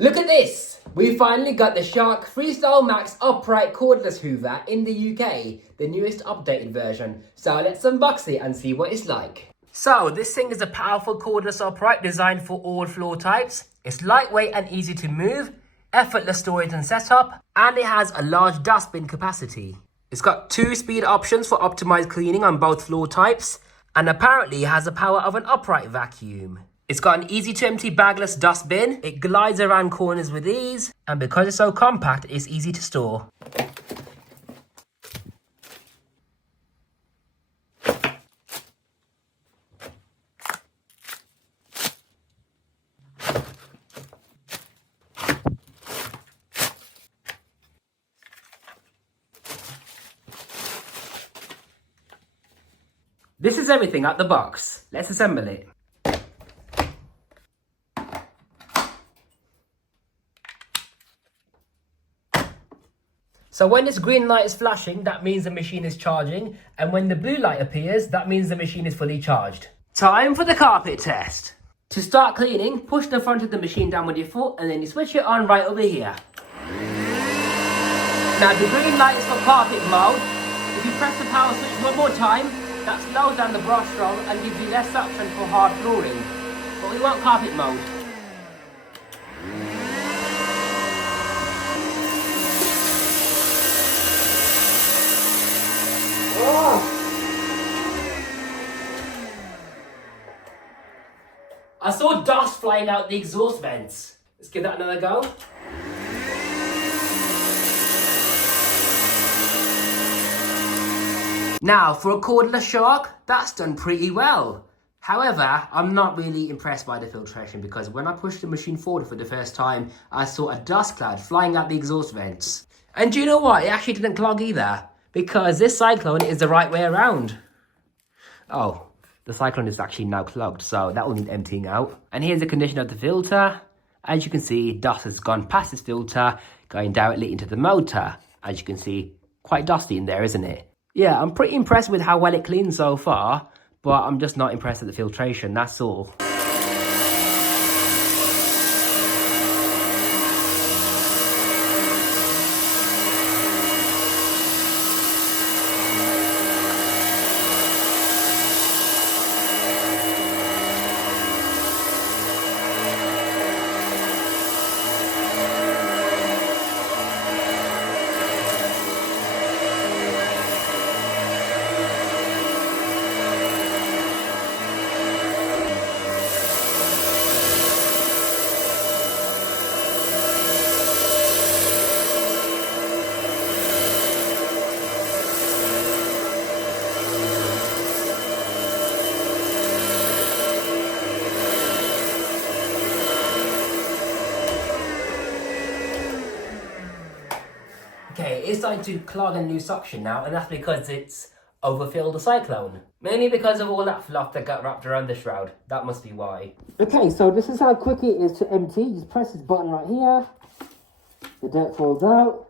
Look at this! We finally got the Shark Freestyle Max upright cordless hoover in the UK, the newest updated version. So let's unbox it and see what it's like. So this thing is a powerful cordless upright designed for all floor types. It's lightweight and easy to move, effortless storage and setup, and it has a large dustbin capacity. It's got 2 speed options for optimized cleaning on both floor types, and apparently has the power of an upright vacuum. It's got an easy to empty bagless dustbin, it glides around corners with ease, and because it's so compact, it's easy to store. This is everything out the box. Let's assemble it. So when this green light is flashing, that means the machine is charging, and when the blue light appears, that means the machine is fully charged. Time for the carpet test. To start cleaning, push the front of the machine down with your foot, and then you switch it on right over here. Now the green light is for carpet mode. If you press the power switch one more time, that slows down the brush stroke and gives you less option for hard flooring. But we want carpet mode. I saw dust flying out the exhaust vents. Let's give that another go. Now, for a cordless Shark, that's done pretty well. However, I'm not really impressed by the filtration because when I pushed the machine forward for the first time, I saw a dust cloud flying out the exhaust vents. And do you know what? It actually didn't clog either because this cyclone is the right way around. Oh, the cyclone is actually now clogged, so that will need emptying out. And here's the condition of the filter. As you can see, dust has gone past this filter, going directly into the motor. As you can see, quite dusty in there, isn't it? Yeah, I'm pretty impressed with how well it cleans so far, but I'm just not impressed with the filtration, that's all. Okay, it's starting to clog and lose suction now, and that's because it's overfilled the cyclone. Mainly because of all that fluff that got wrapped around the shroud. That must be why. Okay, so this is how quick it is to empty. You just press this button right here. The dirt falls out.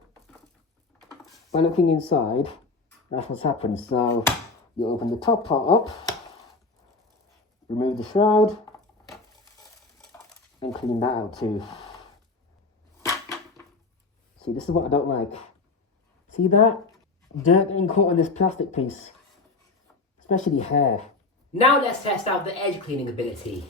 By looking inside, that's what's happened. So you open the top part up, remove the shroud, and clean that out too. See, this is what I don't like. See that? Dirt getting caught on this plastic piece. Especially hair. Now let's test out the edge cleaning ability.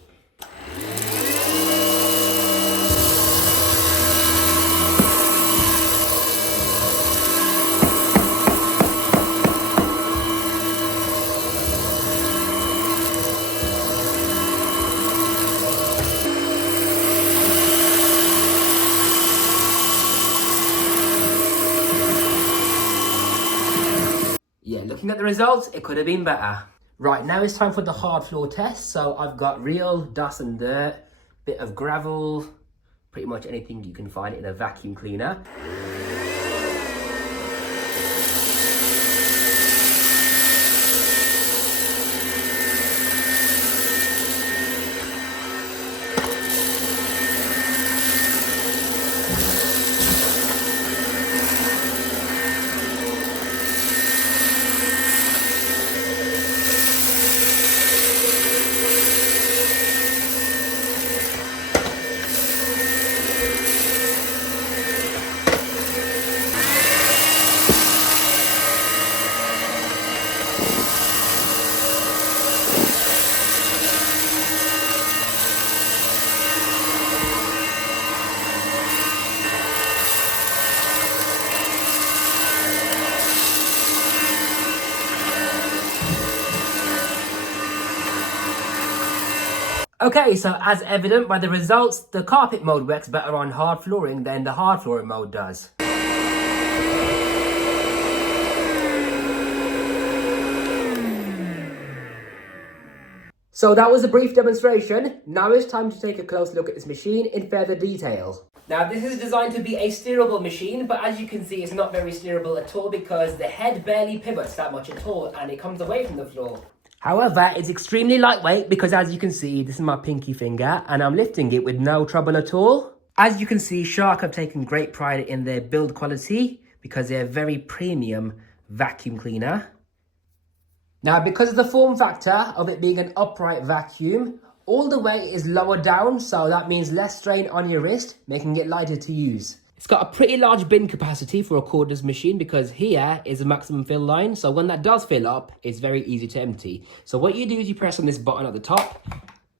Yeah, looking at the results, it could have been better. Right, now it's time for the hard floor test. So I've got real dust and dirt, bit of gravel, pretty much anything you can find in a vacuum cleaner. Okay, so as evident by the results, the carpet mode works better on hard flooring than the hard flooring mode does. So that was a brief demonstration. Now it's time to take a close look at this machine in further detail. Now this is designed to be a steerable machine, but as you can see it's not very steerable at all because the head barely pivots that much at all and it comes away from the floor. However, it's extremely lightweight because as you can see, this is my pinky finger and I'm lifting it with no trouble at all. As you can see, Shark have taken great pride in their build quality because they're a very premium vacuum cleaner. Now, because of the form factor of it being an upright vacuum, all the weight is lower down, so that means less strain on your wrist, making it lighter to use. It's got a pretty large bin capacity for a cordless machine because here is a maximum fill line. So when that does fill up, it's very easy to empty. So what you do is you press on this button at the top.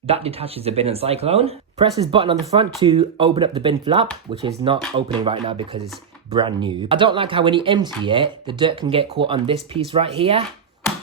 That detaches the bin and cyclone. Press this button on the front to open up the bin flap, which is not opening right now because it's brand new. I don't like how when you empty it, the dirt can get caught on this piece right here.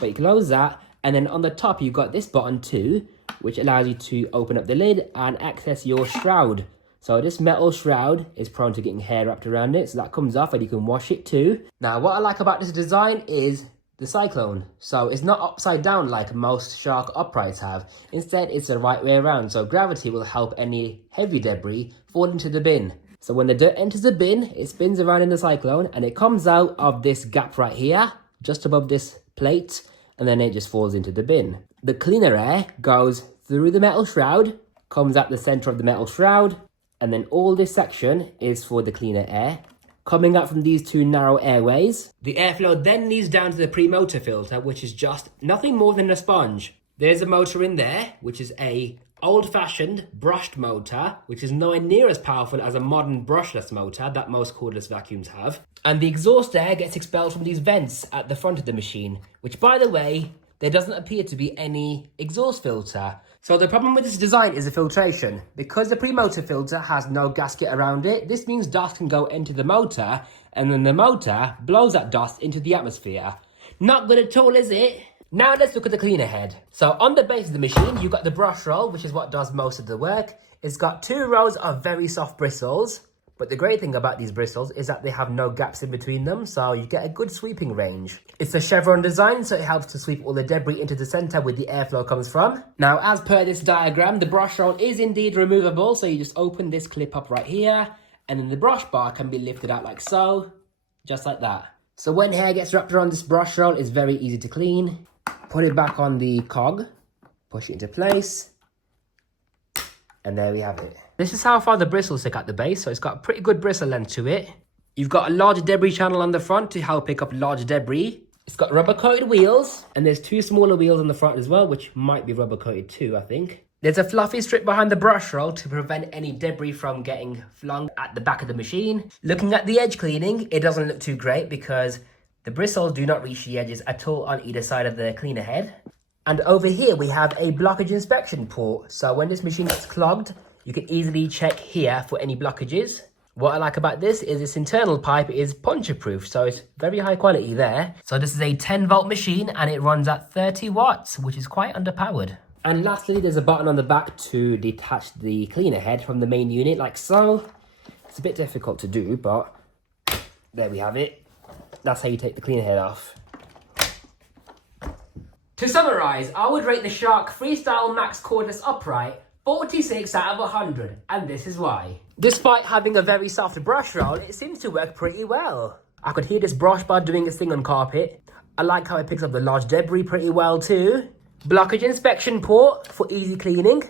But you close that, and then on the top you've got this button too, which allows you to open up the lid and access your shroud. So this metal shroud is prone to getting hair wrapped around it, so that comes off and you can wash it too. Now what I like about this design is the cyclone. So it's not upside down like most Shark uprights have. Instead it's the right way around, so gravity will help any heavy debris fall into the bin. So when the dirt enters the bin, it spins around in the cyclone and it comes out of this gap right here, just above this plate, and then it just falls into the bin. The cleaner air goes through the metal shroud, comes out the center of the metal shroud, and then all this section is for the cleaner air. Coming up from these two narrow airways, the airflow then leads down to the pre-motor filter, which is just nothing more than a sponge. There's a motor in there, which is a old-fashioned brushed motor, which is nowhere near as powerful as a modern brushless motor that most cordless vacuums have. And the exhaust air gets expelled from these vents at the front of the machine, which, by the way, there doesn't appear to be any exhaust filter. So the problem with this design is the filtration. Because the pre-motor filter has no gasket around it, this means dust can go into the motor, and then the motor blows that dust into the atmosphere. Not good at all, is it? Now let's look at the cleaner head. So on the base of the machine, you've got the brush roll, which is what does most of the work. It's got 2 rows of very soft bristles. But the great thing about these bristles is that they have no gaps in between them, so you get a good sweeping range. It's a chevron design, so it helps to sweep all the debris into the center where the airflow comes from. Now, as per this diagram, the brush roll is indeed removable, so you just open this clip up right here, and then the brush bar can be lifted out like so, just like that. So when hair gets wrapped around this brush roll, it's very easy to clean. Put it back on the cog, push it into place, and there we have it. This is how far the bristles stick at the base, so it's got a pretty good bristle length to it. You've got a large debris channel on the front to help pick up large debris. It's got rubber coated wheels, and there's 2 smaller wheels on the front as well, which might be rubber coated too, I think. There's a fluffy strip behind the brush roll to prevent any debris from getting flung at the back of the machine. Looking at the edge cleaning, it doesn't look too great because the bristles do not reach the edges at all on either side of the cleaner head. And over here we have a blockage inspection port, so when this machine gets clogged, you can easily check here for any blockages. What I like about this is this internal pipe is puncture proof, so it's very high quality there. So this is a 10 volt machine and it runs at 30 watts, which is quite underpowered. And lastly, there's a button on the back to detach the cleaner head from the main unit, like so. It's a bit difficult to do, but there we have it. That's how you take the cleaner head off. To summarize, I would rate the Shark Freestyle Max cordless upright 46 out of 100, and this is why. Despite having a very soft brush roll, it seems to work pretty well. I could hear this brush bar doing its thing on carpet. I like how it picks up the large debris pretty well too. Blockage inspection port for easy cleaning.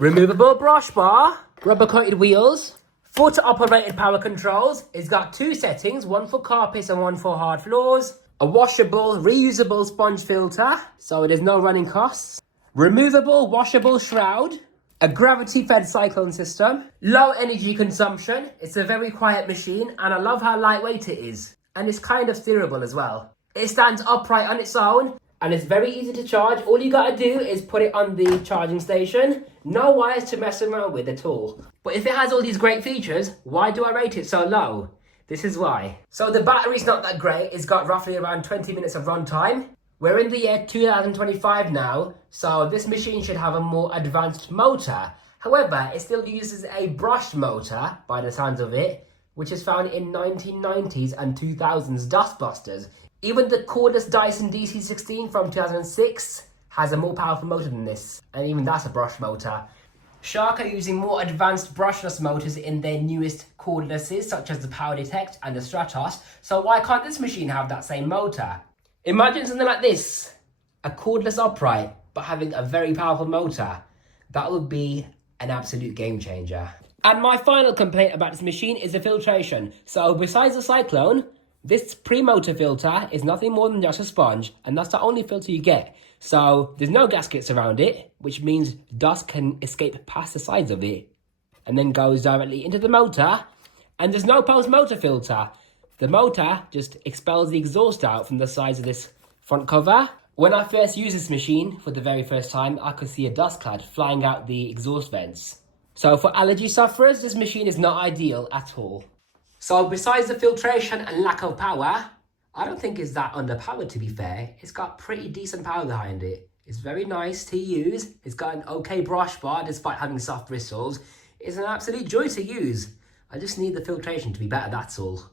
Removable brush bar. Rubber coated wheels. Foot operated power controls. It's got 2 settings, one for carpets and one for hard floors. A washable, reusable sponge filter, so there's no running costs. Removable, washable shroud. A gravity-fed cyclone system. Low energy consumption. It's a very quiet machine and I love how lightweight it is. And it's kind of steerable as well. It stands upright on its own and it's very easy to charge. All you gotta do is put it on the charging station. No wires to mess around with at all. But if it has all these great features, why do I rate it so low? This is why. So the battery's not that great. It's got roughly around 20 minutes of run time. We're in the year 2025 now, so this machine should have a more advanced motor. However, it still uses a brushed motor, by the sounds of it, which is found in 1990s and 2000s dustbusters. Even the cordless Dyson DC16 from 2006 has a more powerful motor than this, and even that's a brush motor. Shark are using more advanced brushless motors in their newest cordlesses, such as the Power Detect and the Stratos, so why can't this machine have that same motor? Imagine something like this, a cordless upright, but having a very powerful motor. That would be an absolute game changer. And my final complaint about this machine is the filtration. So besides the Cyclone, this pre-motor filter is nothing more than just a sponge, and that's the only filter you get. So there's no gaskets around it, which means dust can escape past the sides of it and then goes directly into the motor. And there's no post-motor filter. The motor just expels the exhaust out from the sides of this front cover. When I first used this machine for the very first time, I could see a dust cloud flying out the exhaust vents. So for allergy sufferers, this machine is not ideal at all. So besides the filtration and lack of power, I don't think it's that underpowered, to be fair. It's got pretty decent power behind it. It's very nice to use. It's got an okay brush bar despite having soft bristles. It's an absolute joy to use. I just need the filtration to be better, that's all.